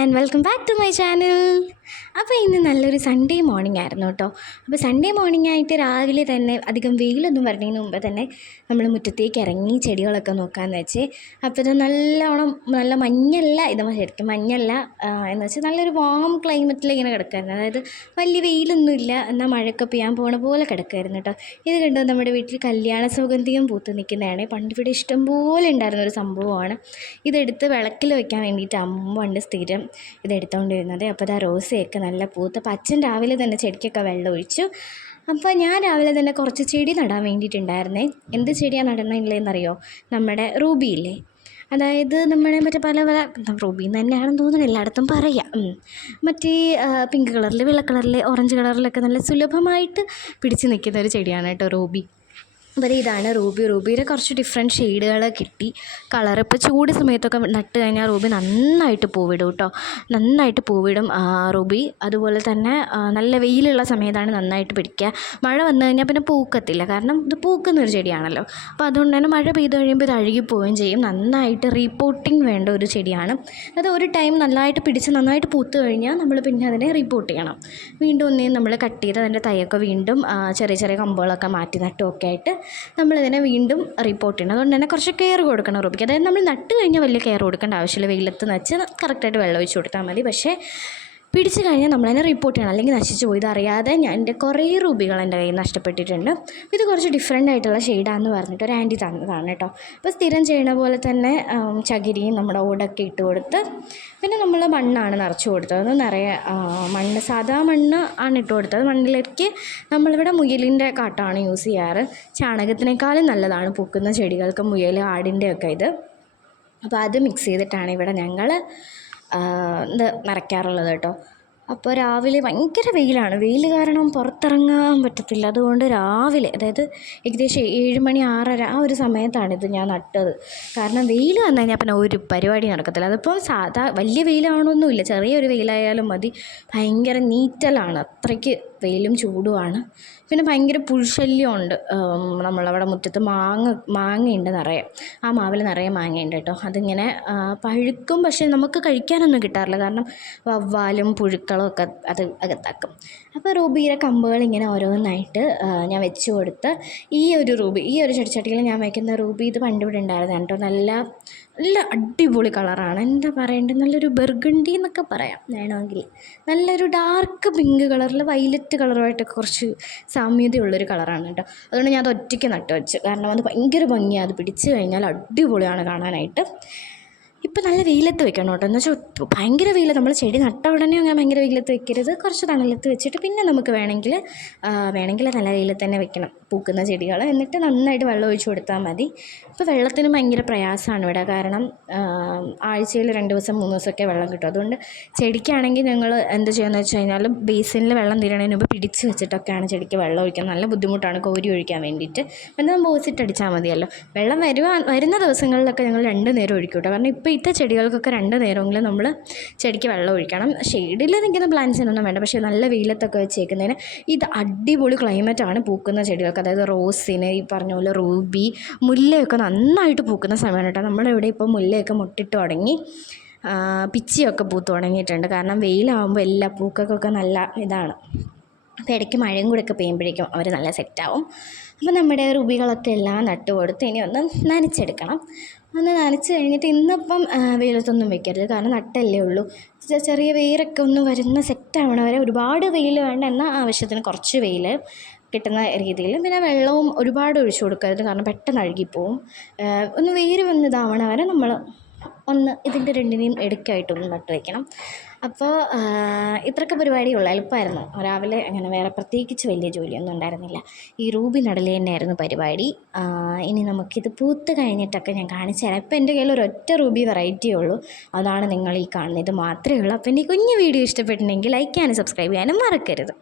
And welcome back to my channel. അപ്പോൾ ഇന്ന് നല്ലൊരു സൺഡേ മോർണിംഗ് ആയിരുന്നു കേട്ടോ. അപ്പോൾ സൺഡേ മോർണിംഗ് ആയിട്ട് രാവിലെ തന്നെ അധികം വെയിലൊന്നും വരുന്നതിന് മുമ്പ് തന്നെ നമ്മൾ മുറ്റത്തേക്ക് ഇറങ്ങി ചെടികളൊക്കെ നോക്കാമെന്ന് വെച്ച്. അപ്പോൾ ഇത് നല്ലോണം നല്ല മഞ്ഞല്ല, ഇത് ശരിക്കും മഞ്ഞല്ല എന്ന് വെച്ചാൽ നല്ലൊരു വാം ക്ലൈമറ്റിൽ ഇങ്ങനെ കിടക്കുമായിരുന്നു. അതായത് വലിയ വെയിലൊന്നുമില്ല, എന്നാൽ മഴയൊക്കെ പെയ്യാൻ പോണ പോലെ കിടക്കുമായിരുന്നു കേട്ടോ. ഇത് കണ്ടോ, നമ്മുടെ വീട്ടിൽ കല്യാണ സൗഗന്ധികം പൂത്ത് നിൽക്കുന്നതാണ്. പണ്ട് ഇവിടെ ഇഷ്ടംപോലെ ഉണ്ടായിരുന്നൊരു സംഭവമാണ്. ഇതെടുത്ത് വിളക്കിൽ വയ്ക്കാൻ വേണ്ടിയിട്ട് അമ്മ പണ്ട് സ്ഥിരം ഇതെടുത്തുകൊണ്ട് വരുന്നത്. അപ്പോൾ ആ റോസയൊക്കെ നല്ല പൂത്ത്. അപ്പോൾ അച്ഛൻ രാവിലെ തന്നെ ചെടിക്കൊക്കെ വെള്ളം ഒഴിച്ചു. അപ്പോൾ ഞാൻ രാവിലെ തന്നെ കുറച്ച് ചെടി നടാൻ വേണ്ടിയിട്ടുണ്ടായിരുന്നേ. എന്ത് ചെടിയാണ് നടുന്നില്ലെന്നറിയോ? നമ്മുടെ റൂബി ഇല്ലേ, അതായത് നമ്മുടെ മറ്റേ പല റൂബി തന്നെയാണെന്ന് തോന്നുന്നു എല്ലായിടത്തും പറയാം. മറ്റേ പിങ്ക് കളറിൽ, വെള്ള കളറിൽ, ഓറഞ്ച് കളറിലൊക്കെ നല്ല സുലഭമായിട്ട് പിടിച്ച് നിൽക്കുന്ന ഒരു ചെടിയാണ് കേട്ടോ റൂബി. അപ്പോൾ ഇതാണ് റൂബി. റൂബിയുടെ കുറച്ച് ഡിഫറെൻറ്റ് ഷെയ്ഡുകൾ കിട്ടി കളർ. ഇപ്പോൾ ചൂട് സമയത്തൊക്കെ നട്ട് കഴിഞ്ഞാൽ റൂബി നന്നായിട്ട് പൂവിടും കേട്ടോ, നന്നായിട്ട് പൂവിടും റൂബി. അതുപോലെ തന്നെ നല്ല വെയിലുള്ള സമയത്താണ് നന്നായിട്ട് പിടിക്കുക. മഴ വന്നു കഴിഞ്ഞാൽ പിന്നെ പൂക്കത്തില്ല, കാരണം ഇത് പൂക്കുന്നൊരു ചെടിയാണല്ലോ. അപ്പോൾ അതുകൊണ്ട് തന്നെ മഴ പെയ്ത് കഴിയുമ്പോൾ ഇത് അഴുകിപ്പോവുകയും ചെയ്യും. നന്നായിട്ട് റീപോട്ടിങ് വേണ്ട ഒരു ചെടിയാണ് അത്. ഒരു ടൈം നന്നായിട്ട് പിടിച്ച് നന്നായിട്ട് പൂത്ത് കഴിഞ്ഞാൽ നമ്മൾ പിന്നെ അതിനെ റീപോട്ട് ചെയ്യണം. വീണ്ടും ഒന്നേ നമ്മൾ കട്ട് ചെയ്ത് അതിൻ്റെ തൈയൊക്കെ വീണ്ടും ചെറിയ ചെറിയ കമ്പുകളൊക്കെ മാറ്റി നട്ടുമൊക്കെ ആയിട്ട് നമ്മളിതിനെ വീണ്ടും റിപ്പോർട്ട് ചെയ്യണം. അതുകൊണ്ട് തന്നെ കുറച്ച് കെയർ കൊടുക്കണം റൂബിക്ക്. അതായത് നമ്മൾ നട്ട് കഴിഞ്ഞാൽ വലിയ കെയർ കൊടുക്കേണ്ട ആവശ്യമില്ല. വെയിലത്ത് വെച്ച് കറക്റ്റായിട്ട് വെള്ളം ഒഴിച്ച് കൊടുത്താൽ മതി. പക്ഷേ പിടിച്ച് കഴിഞ്ഞാൽ നമ്മളതിനെ റിപ്പോർട്ട് ചെയ്യണം, അല്ലെങ്കിൽ നശിച്ചു പോയി. ഇതറിയാതെ എൻ്റെ കുറേ റൂബികൾ എൻ്റെ കയ്യിൽ നഷ്ടപ്പെട്ടിട്ടുണ്ട്. ഇത് കുറച്ച് ഡിഫറെൻ്റ് ആയിട്ടുള്ള ഷെയ്ഡാണെന്ന് പറഞ്ഞിട്ട് ഒരു ആൻറ്റി തന്നതാണ് കേട്ടോ. അപ്പോൾ സ്ഥിരം ചെയ്യണ പോലെ തന്നെ ചകിരിയും നമ്മുടെ ഓടൊക്കെ ഇട്ട് കൊടുത്ത്, പിന്നെ നമ്മൾ മണ്ണാണ് നിറച്ച് കൊടുത്തത്. അത് നിറയെ മണ്ണ്, സാധാ മണ്ണ് ആണ് ഇട്ട് കൊടുത്തത്. മണ്ണിലേക്ക് നമ്മളിവിടെ മുയലിൻ്റെ കാട്ടമാണ് യൂസ് ചെയ്യാറ്. ചാണകത്തിനേക്കാളും നല്ലതാണ് പൂക്കുന്ന ചെടികൾക്ക് മുയൽ, ആടിൻ്റെ ഒക്കെ ഇത്. അപ്പോൾ അത് മിക്സ് ചെയ്തിട്ടാണ് ഇവിടെ ഞങ്ങൾ ഇത് നിറയ്ക്കാറുള്ളത് കേട്ടോ. അപ്പോൾ രാവിലെ ഭയങ്കര വെയിലാണ്. വെയിൽ കാരണം പുറത്തിറങ്ങാൻ പറ്റത്തില്ല. അതുകൊണ്ട് രാവിലെ, അതായത് ഏകദേശം 7 മണി 6:30 ആ ഒരു സമയത്താണിത് ഞാൻ നട്ടത്. കാരണം വെയിൽ വന്നു കഴിഞ്ഞാൽ പിന്നെ ഒരു പരിപാടി നടക്കത്തില്ല. അതിപ്പം സാധാ വലിയ വെയിലാവണമെന്നില്ല, ചെറിയൊരു വെയിലായാലും മതി. ഭയങ്കര നീറ്റലാണ്, അത്രയ്ക്ക് വെയിലും ചൂടുമാണ്. പിന്നെ ഭയങ്കര പുഴുശല്യമുണ്ട്. നമ്മളവിടെ മുറ്റത്ത് മാങ്ങയുണ്ട് നിറയെ. ആ മാവിൽ നിറയെ മാങ്ങയുണ്ട് കേട്ടോ. അതിങ്ങനെ പഴുക്കും, പക്ഷേ നമുക്ക് കഴിക്കാനൊന്നും കിട്ടാറില്ല, കാരണം വവ്വാലും പുഴുക്കളും ഒക്കെ അത് അകത്താക്കും. അപ്പോൾ റൂബിയുടെ കമ്പുകൾ ഇങ്ങനെ ഓരോന്നായിട്ട് ഞാൻ വെച്ച് കൊടുത്ത്. ഈ ഒരു ചെടിച്ചട്ടിയിൽ ഞാൻ വയ്ക്കുന്ന റൂബി ഇത് പണ്ട് ഇവിടെ ഉണ്ടായിരുന്നതാണ് കേട്ടോ. നല്ല അടിപൊളി കളറാണ്. എന്താ പറയേണ്ടത്, നല്ലൊരു ബർഗണ്ടി എന്നൊക്കെ പറയാം വേണമെങ്കിൽ. നല്ലൊരു ഡാർക്ക് പിങ്ക് കളറിൽ വയലറ്റ് കളറുമായിട്ടൊക്കെ കുറച്ച് സാമ്യതയുള്ളൊരു കളറാണ് കേട്ടോ. അതുകൊണ്ട് ഞാൻ അത് ഒറ്റയ്ക്ക് നട്ട് വെച്ച്, കാരണം അത് ഭയങ്കര ഭംഗിയാണ്. അത് പിടിച്ച് കഴിഞ്ഞാൽ അടിപൊളിയാണ് കാണാനായിട്ട്. ഇപ്പം നല്ല വെയിലത്ത് വെക്കണം കേട്ടോ. എന്ന് വെച്ചാൽ ഭയങ്കര വെയിൽ, നമ്മൾ ചെടി നട്ട ഉടനെ അങ്ങനെ ഭയങ്കര വെയിലത്ത് വെക്കരുത്. കുറച്ച് തണലത്ത് വെച്ചിട്ട് പിന്നെ നമുക്ക് വേണമെങ്കിൽ നല്ല വെയിലത്ത് തന്നെ വെക്കണം പൂക്കുന്ന ചെടികൾ. എന്നിട്ട് നന്നായിട്ട് വെള്ളം ഒഴിച്ച് കൊടുത്താൽ മതി. ഇപ്പോൾ വെള്ളത്തിന് ഭയങ്കര പ്രയാസമാണ് ഇവിടെ, കാരണം ആഴ്ചയിൽ 2 ദിവസം 3 ദിവസമൊക്കെ വെള്ളം കിട്ടും. അതുകൊണ്ട് ചെടിക്കാണെങ്കിൽ ഞങ്ങൾ എന്ത് ചെയ്യുന്നത് വെച്ച് കഴിഞ്ഞാൽ ബേസിനിൽ വെള്ളം തീരണതിന് മുമ്പ് പിടിച്ച് വെച്ചിട്ടൊക്കെയാണ് ചെടിക്ക് വെള്ളം ഒഴിക്കാൻ. നല്ല ബുദ്ധിമുട്ടാണ് കോരി ഒഴിക്കാൻ വേണ്ടിയിട്ട്. പിന്നെ നമ്മൾ ഓസിട്ട് അടിച്ചാൽ മതിയല്ലോ. വെള്ളം വരുന്ന ദിവസങ്ങളിലൊക്കെ ഞങ്ങൾ 2 നേരം ഒഴിക്കും കേട്ടോ. കാരണം ഇപ്പോൾ ഇത്തെ ചെടികൾക്കൊക്കെ 2 നേരമെങ്കിലും നമ്മൾ ചെടിക്ക് വെള്ളം ഒഴിക്കണം. ഷെയ്ഡിൽ നിൽക്കുന്ന പ്ലാന്റ്സിനൊന്നും വേണ്ട, പക്ഷേ നല്ല വെയിലത്തൊക്കെ വെച്ചേക്കുന്നതിന് ഇത് അടിപൊളി ക്ലൈമറ്റാണ് പൂക്കുന്ന ചെടികൾക്ക്. അതായത് റോസിന്, ഈ പറഞ്ഞ പോലെ റൂബി, മുല്ലയൊക്കെ നന്നായിട്ട് പൂക്കുന്ന സമയമാണ് കേട്ടോ. നമ്മളിവിടെ ഇപ്പോൾ മുല്ലയൊക്കെ മുട്ടിട്ട് തുടങ്ങി, പിച്ചിയൊക്കെ പൂത്ത് തുടങ്ങിയിട്ടുണ്ട്. കാരണം വെയിലാകുമ്പോൾ എല്ലാ പൂക്കൾക്കൊക്കെ നല്ല ഇതാണ്. അപ്പോൾ ഇടയ്ക്ക് മഴയും കൂടെ ഒക്കെ പെയ്യുമ്പോഴേക്കും അവർ നല്ല സെറ്റാവും. അപ്പോൾ നമ്മുടെ റൂബികളൊക്കെ എല്ലാം നട്ട് കൊടുത്ത് ഇനി ഒന്ന് നനച്ചെടുക്കണം. ഒന്ന് നനച്ച് കഴിഞ്ഞിട്ട് ഇന്നിപ്പം വെയിലത്തൊന്നും വെക്കരുത്, കാരണം നട്ടല്ലേ ഉള്ളൂ. ചെറിയ വെയിലൊക്കെ ഒന്ന് വരുന്ന സെറ്റാവണ വരെ ഒരുപാട് വെയിൽ വേണ്ട, എന്നാൽ ആവശ്യത്തിന് കുറച്ച് വെയിൽ കിട്ടുന്ന രീതിയിൽ. പിന്നെ വെള്ളവും ഒരുപാട് ഒഴിച്ചു കൊടുക്കരുത്, കാരണം പെട്ടെന്ന് അഴുകിപ്പോവും. ഒന്ന് വെയിൽ വന്ന് ഇതാവണ വരെ നമ്മൾ ഒന്ന് ഇതിൻ്റെ രണ്ടിനെയും ഇടയ്ക്കായിട്ടൊന്ന് നട്ട് വയ്ക്കണം. അപ്പോൾ ഇത്രയൊക്കെ പരിപാടിയുള്ളൂ. എളുപ്പമായിരുന്നു. രാവിലെ അങ്ങനെ വേറെ പ്രത്യേകിച്ച് വലിയ ജോലിയൊന്നും ഉണ്ടായിരുന്നില്ല. ഈ റൂബി നടൽ തന്നെയായിരുന്നു പരിപാടി. ഇനി നമുക്കിത് പൂത്ത് കഴിഞ്ഞിട്ടൊക്കെ ഞാൻ കാണിച്ചു തരാം. ഇപ്പോൾ എൻ്റെ കയ്യിൽ ഒരൊറ്റ റൂബി വെറൈറ്റിയേ ഉള്ളൂ, അതാണ് നിങ്ങൾ ഈ കാണുന്നത്. ഇത് മാത്രമേ ഉള്ളൂ. അപ്പോൾ എൻ്റെ കുഞ്ഞു വീഡിയോ ഇഷ്ടപ്പെട്ടിട്ടുണ്ടെങ്കിൽ ലൈക്ക് ചെയ്യാനും സബ്സ്ക്രൈബ് ചെയ്യാനും മറക്കരുത്.